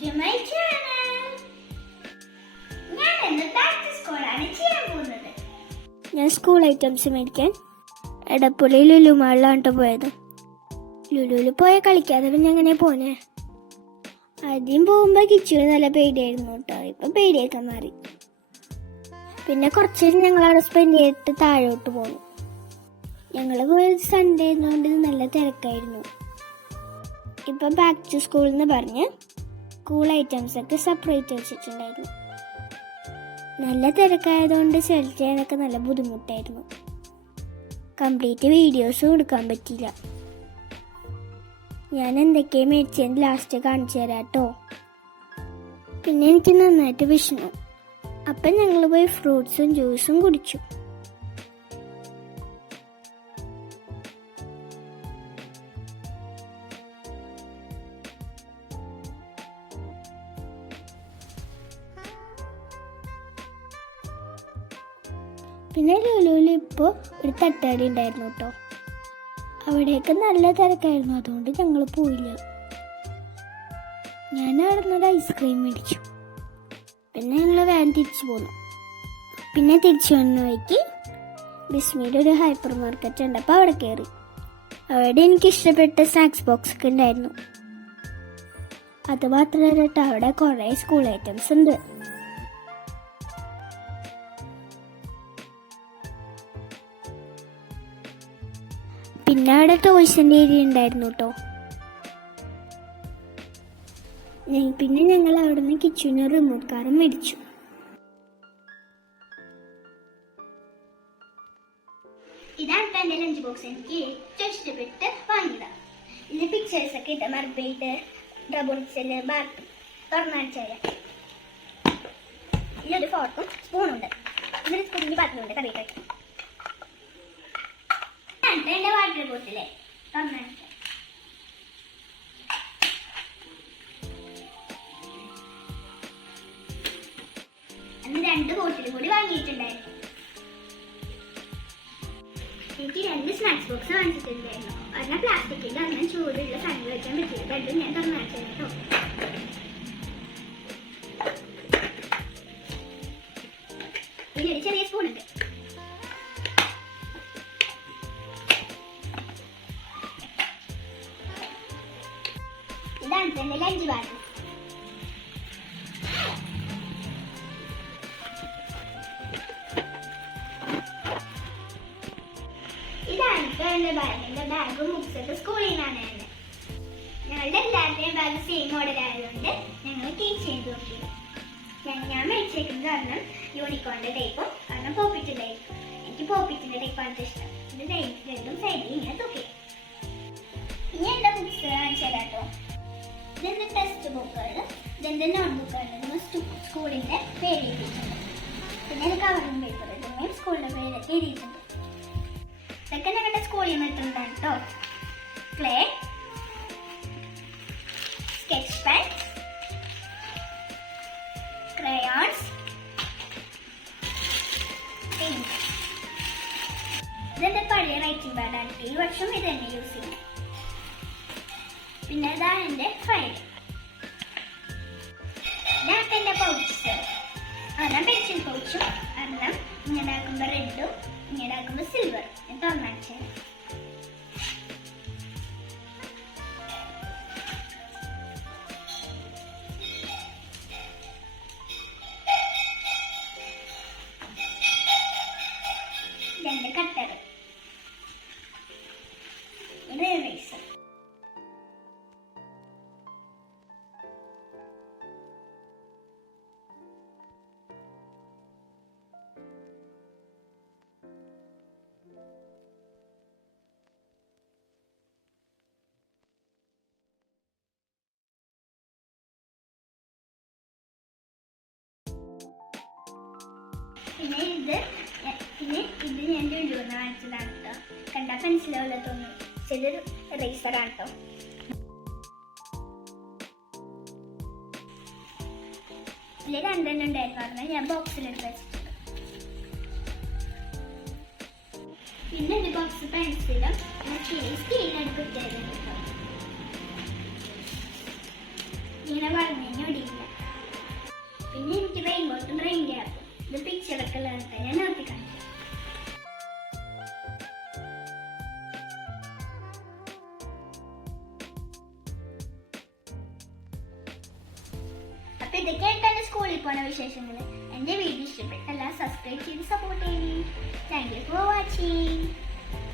to my channel. ഞാൻ ഇന്ന് back to school ആണ് ചെയ്യാൻ പോകുന്നത്. ഞാൻ സ്കൂൾ ഐറ്റംസ് മേടിക്കാൻ എടപ്പുള്ളി ലുലു മാളിലാണ് പോയത്. ലുലുവിൽ പോയ കളിക്കാതെ പിന്നെ അങ്ങനെ പോനെ. ആദ്യം പോകുമ്പോൾ കിച്ചു നല്ല പേടിയായിരുന്നു കേട്ടോ. ഇപ്പം പേടിയൊക്കെ മാറി. പിന്നെ കുറച്ച് നേരം ഞങ്ങൾ അവിടെ സ്പെൻഡ് ചെയ്തിട്ട് താഴോട്ട് പോന്നു. ഞങ്ങൾ പോയത് സൺഡേ ആയതുകൊണ്ട് നല്ല തിരക്കായിരുന്നു. ഇപ്പം ബാക്ക് ടു സ്കൂൾ എന്ന് പറഞ്ഞ് സ്കൂൾ ഐറ്റംസ് ഒക്കെ സെപ്പറേറ്റ് വെച്ചിട്ടുണ്ടായിരുന്നു. നല്ല തിരക്കായതുകൊണ്ട് സെലക്ട് ചെയ്യാനൊക്കെ നല്ല ബുദ്ധിമുട്ടായിരുന്നു. കംപ്ലീറ്റ് വീഡിയോസും എടുക്കാൻ പറ്റിയില്ല. ഞാൻ എന്തൊക്കെയാണ് മേടിച്ചതിന് ലാസ്റ്റ് കാണിച്ചു തരാം കേട്ടോ. പിന്നെ എനിക്ക് നന്നായിട്ട് വിഷമം. അപ്പം ഞങ്ങൾ പോയി ഫ്രൂട്ട്സും ജ്യൂസും കുടിച്ചു. പിന്നെ ലുലുവിൽ ഇപ്പോൾ ഒരു തട്ടുകടി ഉണ്ടായിരുന്നു കേട്ടോ. അവിടെയൊക്കെ നല്ല തിരക്കായിരുന്നു, അതുകൊണ്ട് ഞങ്ങൾ പോയില്ല. ഞാൻ അവിടെ നിന്നൊരു ഐസ്ക്രീം മേടിച്ചു. പിന്നെ ഞങ്ങൾ വേഗം തിരിച്ചു പോന്നു. പിന്നെ തിരിച്ചു വന്ന വഴിക്ക് ബിസ്മിയുടെ ഒരു ഹൈപ്പർ മാർക്കറ്റ് ഉണ്ട്, അപ്പോൾ അവിടെ കയറി. അവിടെ എനിക്ക് ഇഷ്ടപ്പെട്ട സ്നാക്സ് ബോക്സ് ഒക്കെ ഉണ്ടായിരുന്നു. അത് മാത്രമല്ല കേട്ടോ, അവിടെ കുറേ സ്കൂൾ ഐറ്റംസ് ഉണ്ട്. പിന്നെ അവിടെ ടോയ്സിൻ്റെ ഏരിയ ഉണ്ടായിരുന്നു കേട്ടോ. പിന്നെ ഞങ്ങൾ അവിടെ നിന്ന് കിച്ചണിന് റിമോട്ട് കാറും മേടിച്ചു. ഇതാണ് എൻ്റെ ലഞ്ച് ബോക്സ്. എനിക്ക് ഏറ്റവും ഇഷ്ടപ്പെട്ട് വാങ്ങിയതാണ്. ഇതിൽ പിക്ചേഴ്സ് ഒക്കെ ഇട്ട മർബൈറ്റ്, ഡബിൾസെല്, ബാർബി തുറന്നാഴ്ച. ഇതിലൊരു ഫോർക്കും സ്പൂണുണ്ട്. ഇതിൽ കുഞ്ഞു പാത്രമുണ്ട് കറിയൊക്കെ. എൻ്റെ വാട്ടർ ബോട്ടിലെ തുറന്നാഴ്ച. അന്ന് 2 ബോട്ടിൽ കൂടി വാങ്ങിയിട്ടുണ്ടായിരുന്നു. എനിക്ക് 2 സ്നാക്സ് ബോക്സ് വാങ്ങിച്ചിട്ടുണ്ടായിരുന്നു. ഒരെണ്ണം പ്ലാസ്റ്റിക്കിന്റെ, ഒരെണ്ണം ചൂടുള്ള സാധനങ്ങൾ വെക്കാൻ പറ്റില്ല. രണ്ടും ഞാൻ തുറന്നാഴ്ച കേട്ടോ. ഇതിലൊരു ചെറിയ സ്പൂണുണ്ട്. ഇതാണ് എൻ്റെ ലഞ്ച് ബാഗ്. ഇതാണ് എൻ്റെ ബാഗ്. എൻ്റെ ബാഗും ബുക്സൊക്കെ സ്കൂളിൽ നിന്നാണ് തന്നെ. ഞങ്ങളുടെ എല്ലാവരുടെയും ബാഗ് സെയിം മോഡൽ ആയതുകൊണ്ട് ഞങ്ങൾ ടീച്ച് ചെയ്ത് നോക്കി. ഞാൻ മേടിച്ചേക്കുന്നത് കാരണം യൂണിക്കോണിൻ്റെ ടൈപ്പും കാരണം പോപ്പിറ്റ് ടൈപ്പും. എനിക്ക് പോപ്പിറ്റിൻ്റെ ടൈപ്പാണ് ഇഷ്ടം. ഇത് രണ്ടും സൈഡിൽ ഇങ്ങനെ തൂക്കി. ഇനി എൻ്റെ ബുക്സ് കാണിച്ചു തരാം കേട്ടോ. ഇതെന്റെ ടെക്സ്റ്റ് ബുക്കുകൾ, ഇതെന്റെ നോട്ട് ബുക്കുകൾ. സ്കൂളിൻ്റെ പേര് എഴുതിയിട്ടുണ്ട്. പിന്നെ ഒരു കവറിംഗ് പേപ്പർ, ഇതും സ്കൂളിൻ്റെ പേരൊക്കെ എഴുതിയിട്ടുണ്ട്. ഇതൊക്കെ ഞങ്ങളുടെ സ്കൂളിൽ നിന്നിട്ടുണ്ടാണ് കേട്ടോ. ക്ലേ, സ്കെച്ച് പെൻ, ക്രയോൺസ്, ഇതെന്റെ പഴയ റൈറ്റിംഗ് പാഡാണ്. ഈ വർഷം ഇത് തന്നെ യൂസ് ചെയ്യുന്നത്. പിന്നെ ഇതാണ് എൻ്റെ ഫയൽ. ഇതാണ് എൻ്റെ പൗച്ച്. ഒരെണ്ണം പെൻസിൽ പൗച്ചും, ഒരെണ്ണം ഇങ്ങനെ ആക്കുമ്പോൾ റെഡും ഇങ്ങനെ ആക്കുമ്പോൾ സിൽവറും. ഞാൻ തുറന്നടിച്ചു. ഇതെൻ്റെ കട്ടർ, ഇത് എറേസർ. പിന്നെ ഇത് ഞാൻ ലുലുവിന്ന് വാങ്ങിച്ചതാണ് കേട്ടോ. കണ്ട പെൻസിലുള്ള തോന്നുന്നു. ഇതൊരു റേസറാണ് കേട്ടോ. ഇതിൽ 2 ഉണ്ടായിരുന്നു. പറഞ്ഞാൽ ഞാൻ ബോക്സിലെടുത്ത് വെച്ചിട്ടുണ്ട്. പിന്നെ എൻ്റെ ബോക്സ് പെൻസിലും സ്കെയിൽ എടുത്തിട്ടായിരുന്നു കേട്ടോ. ഇങ്ങനെ പറഞ്ഞു ഓടിയില്ല. പിന്നെ എനിക്ക് റെയിൻ ബോട്ടും റെയിൻ ക്യാപ്പും ഇത് പിക്ചറൊക്കെ ഉള്ളതൊക്കെ ഞാൻ നിർത്തി കാണിച്ചു. അപ്പൊ ഇതൊക്കെയായിട്ടാണ് സ്കൂളിൽ പോണ വിശേഷങ്ങൾ. എന്റെ വീഡിയോ ഇഷ്ടപ്പെട്ടെല്ലാം സബ്സ്ക്രൈബ് ചെയ്ത് സപ്പോർട്ട് ചെയ്യണേ. Thank you for watching.